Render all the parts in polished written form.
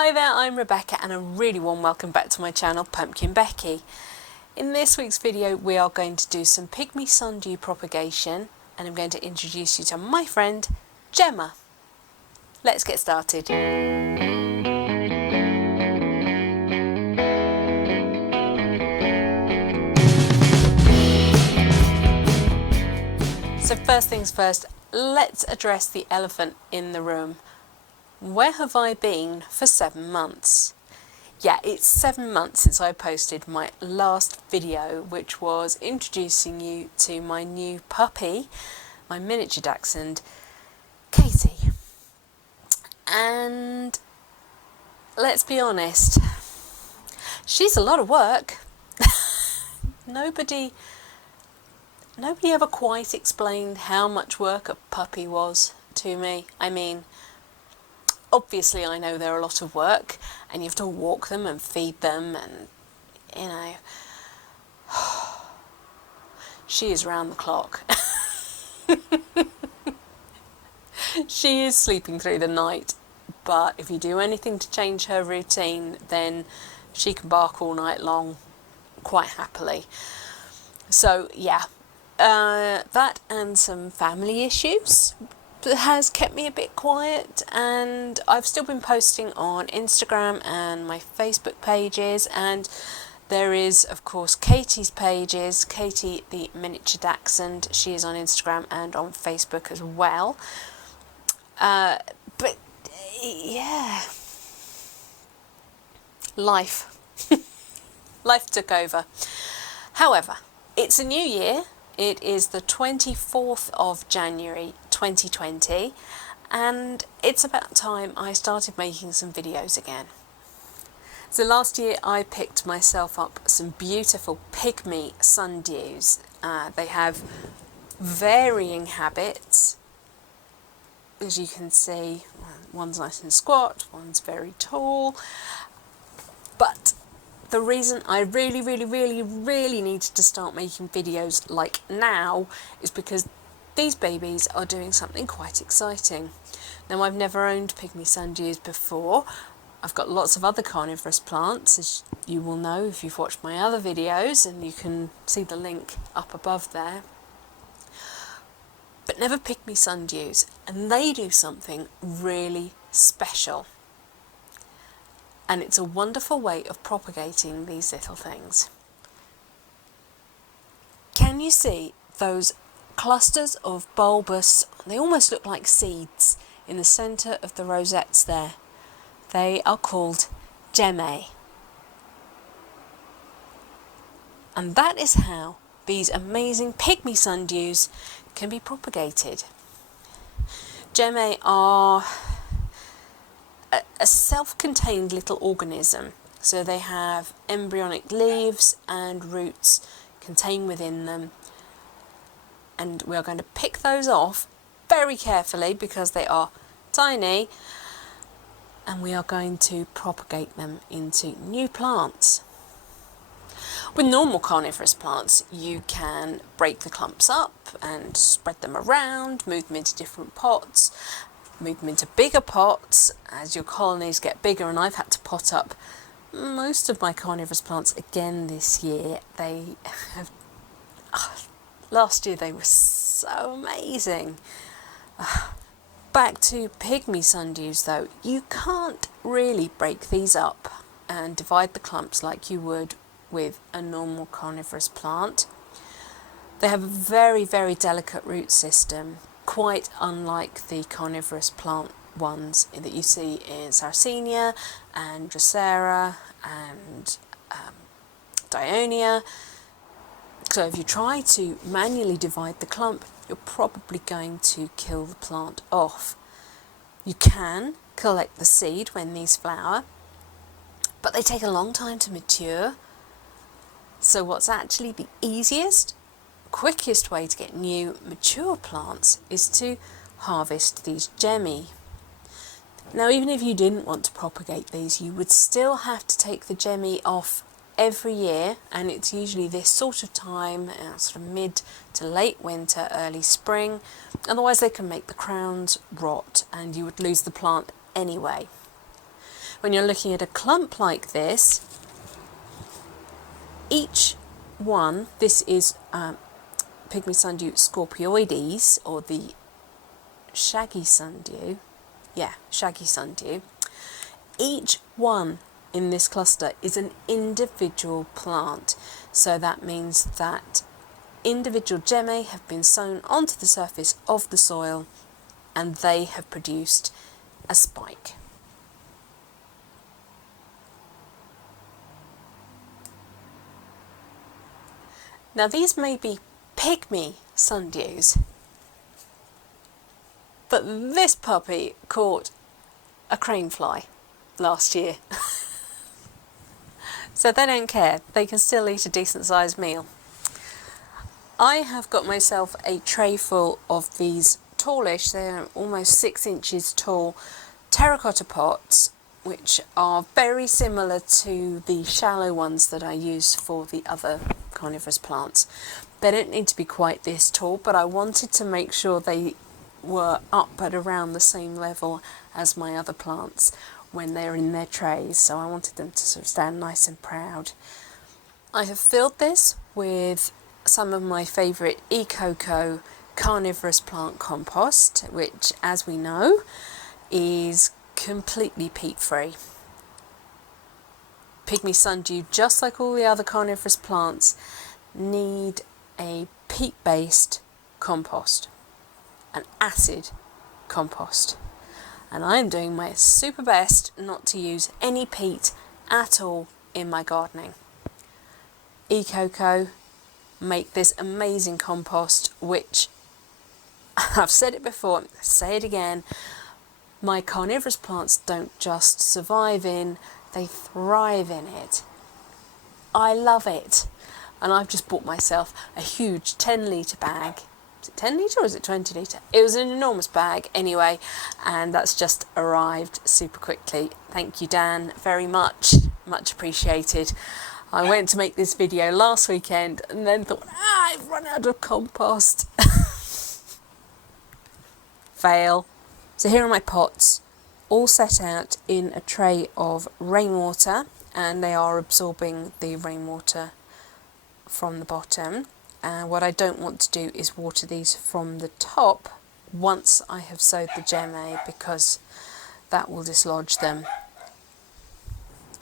Hi there, I'm Rebecca and a really warm welcome back to my channel PumpkinBecki. In this week's video we are going to do some Pygmy Sundew propagation and I'm going to introduce you to my friend Gemma. Let's get started. So first things first, let's address the elephant in the room. Where have I been for 7 months? Yeah, it's 7 months since I posted my last video, which was introducing you to my new puppy, my miniature dachshund, Katie. And let's be honest, she's a lot of work. Nobody ever quite explained how much work a puppy was to me. I mean, obviously I know they're a lot of work and you have to walk them and feed them and, you know, she is round the clock. She is sleeping through the night, but if you do anything to change her routine, then she can bark all night long quite happily. So yeah, that and some family issues has kept me a bit quiet, and I've still been posting on Instagram and my Facebook pages, and there is of course Katie's pages, Katie the miniature dachshund. She is on Instagram and on Facebook as well. But yeah, life took over. However, it's a new year. It is the 24th of January 2020 and it's about time I started making some videos again. So last year I picked myself up some beautiful Pygmy Sundews. They have varying habits, as you can see. One's nice and squat, one's very tall, but the reason I really needed to start making videos like now is because these babies are doing something quite exciting. Now, I've never owned Pygmy Sundews before. I've got lots of other carnivorous plants, as you will know if you've watched my other videos, and you can see the link up above there. But never Pygmy Sundews, and they do something really special. And it's a wonderful way of propagating these little things. Can you see those clusters of bulbous, they almost look like seeds, in the centre of the rosettes there? They are called Gemmae. And that is how these amazing Pygmy Sundews can be propagated. Gemmae are a self-contained little organism, so they have embryonic leaves and roots contained within them, and we are going to pick those off very carefully because they are tiny, and we are going to propagate them into new plants. With normal carnivorous plants you can break the clumps up and spread them around, move them into different pots, move them into bigger pots as your colonies get bigger, and I've had to pot up most of my carnivorous plants again this year. They have, last year they were so amazing. Back to Pygmy Sundews though, you can't really break these up and divide the clumps like you would with a normal carnivorous plant. They have a very delicate root system, quite unlike the carnivorous plant ones that you see in Sarracenia and Drosera and Dionia. So if you try to manually divide the clump, you're probably going to kill the plant off. You can collect the seed when these flower, but they take a long time to mature. So what's actually the easiest, quickest way to get new mature plants is to harvest these Gemmae. Now, even if you didn't want to propagate these, you would still have to take the Gemmae off every year, and it's usually this sort of time, sort of mid to late winter, early spring. Otherwise they can make the crowns rot and you would lose the plant anyway. when you're looking at a clump like this, each one, this is Pygmy Sundew scorpioides, or the shaggy sundew. Yeah, shaggy sundew. Each one in this cluster is an individual plant. So that means that individual gemmae have been sown onto the surface of the soil and they have produced a spike. Now these may be Pygmy Sundews, but this puppy caught a crane fly last year. So they don't care, they can still eat a decent sized meal. I have got myself a tray full of these tallish, they're almost 6 inches tall, terracotta pots, which are very similar to the shallow ones that I use for the other carnivorous plants. They don't need to be quite this tall, but I wanted to make sure they were up at around the same level as my other plants when they're in their trays, so I wanted them to sort of stand nice and proud. I have filled this with some of my favourite Ecoco carnivorous plant compost, which, as we know, is completely peat-free. Pygmy Sundew, just like all the other carnivorous plants, need a peat-based compost, an acid compost. And I am doing my super best not to use any peat at all in my gardening. Ecoco make this amazing compost, which I've said it before, say it again, my carnivorous plants don't just survive in, they thrive in it. I love it. And I've just bought myself a huge 10 litre bag. Is it 10 litre or is it 20 litre? It was an enormous bag anyway, and that's just arrived super quickly. Thank you, Dan, very much. Much appreciated. I went to make this video last weekend and then thought, I've run out of compost. Fail. So here are my pots, all set out in a tray of rainwater, and they are absorbing the rainwater from the bottom. And what I don't want to do is water these from the top once I have sowed the Gemmae, because that will dislodge them.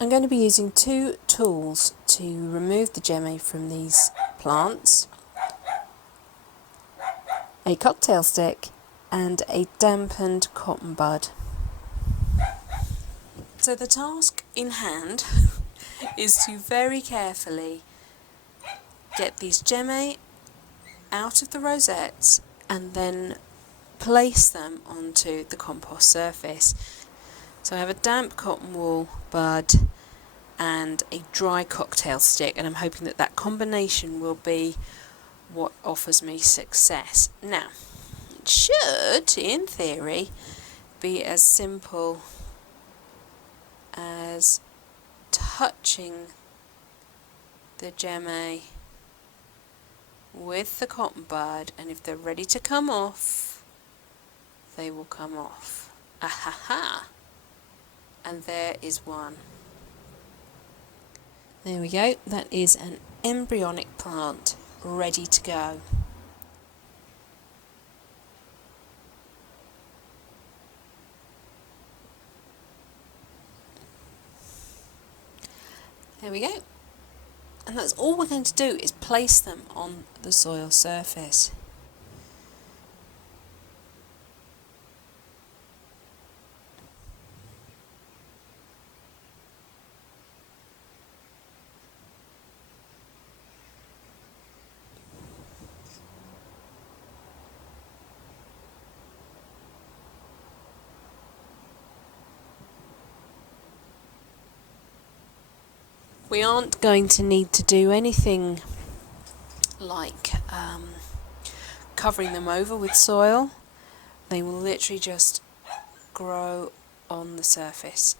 I'm going to be using 2 tools to remove the Gemmae from these plants: a cocktail stick and a dampened cotton bud. So the task in hand is to very carefully get these Gemmae out of the rosettes and then place them onto the compost surface. So I have a damp cotton wool bud and a dry cocktail stick, and I'm hoping that that combination will be what offers me success. Now, it should, in theory, be as simple as touching the Gemmae with the cotton bud, and if they're ready to come off, they will come off. Ahaha! And there is one. There we go, that is an embryonic plant ready to go. There we go. And that's all we're going to do, is place them on the soil surface. We aren't going to need to do anything like covering them over with soil. They will literally just grow on the surface.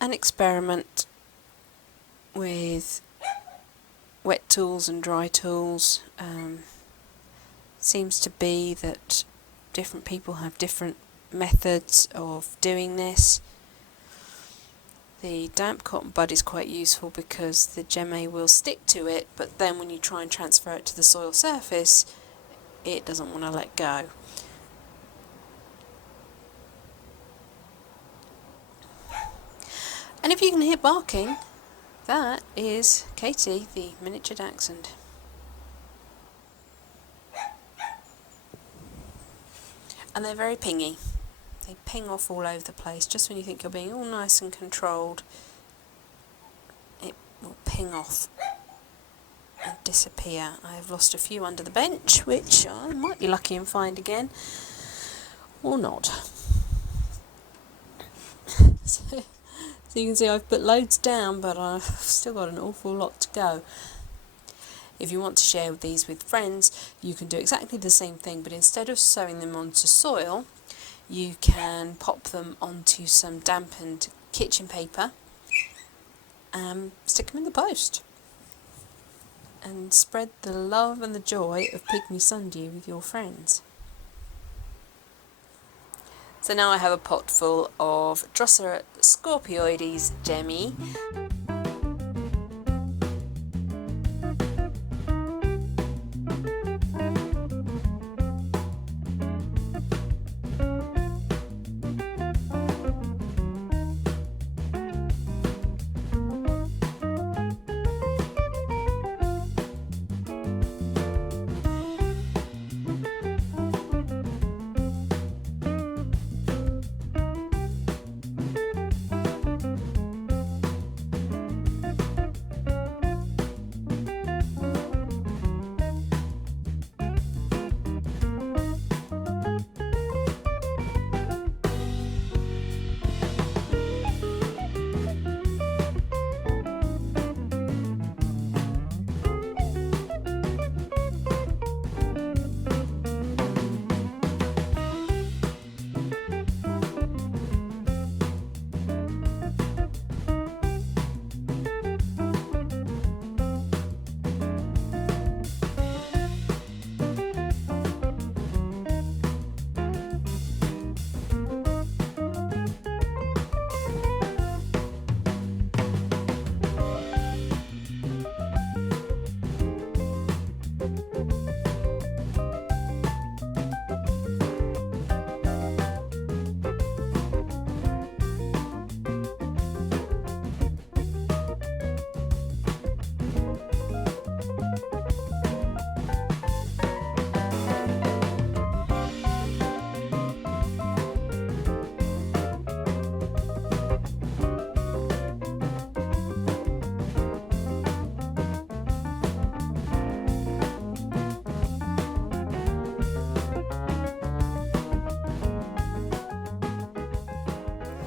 An experiment with wet tools and dry tools seems to be that different people have different methods of doing this. The damp cotton bud is quite useful because the Gemmae will stick to it, but then when you try and transfer it to the soil surface, it doesn't want to let go. And if you can hear barking, that is Katie, the miniature dachshund. And they're very pingy. They ping off all over the place. Just when you think you're being all nice and controlled, it will ping off and disappear. I have lost a few under the bench, which I might be lucky and find again, or not. So you can see I've put loads down, but I've still got an awful lot to go. If you want to share these with friends, you can do exactly the same thing, but instead of sowing them onto soil, you can pop them onto some dampened kitchen paper and stick them in the post. And spread the love and the joy of Pygmy Sundew with your friends. So now I have a pot full of Drosera Scorpioides Gemmae.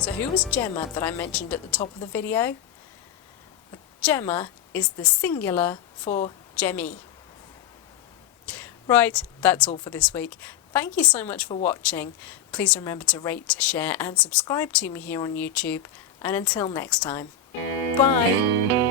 So who was Gemma that I mentioned at the top of the video? Gemma is the singular for Gemmae. Right, that's all for this week. Thank you so much for watching. Please remember to rate, share and subscribe to me here on YouTube. And until next time, bye!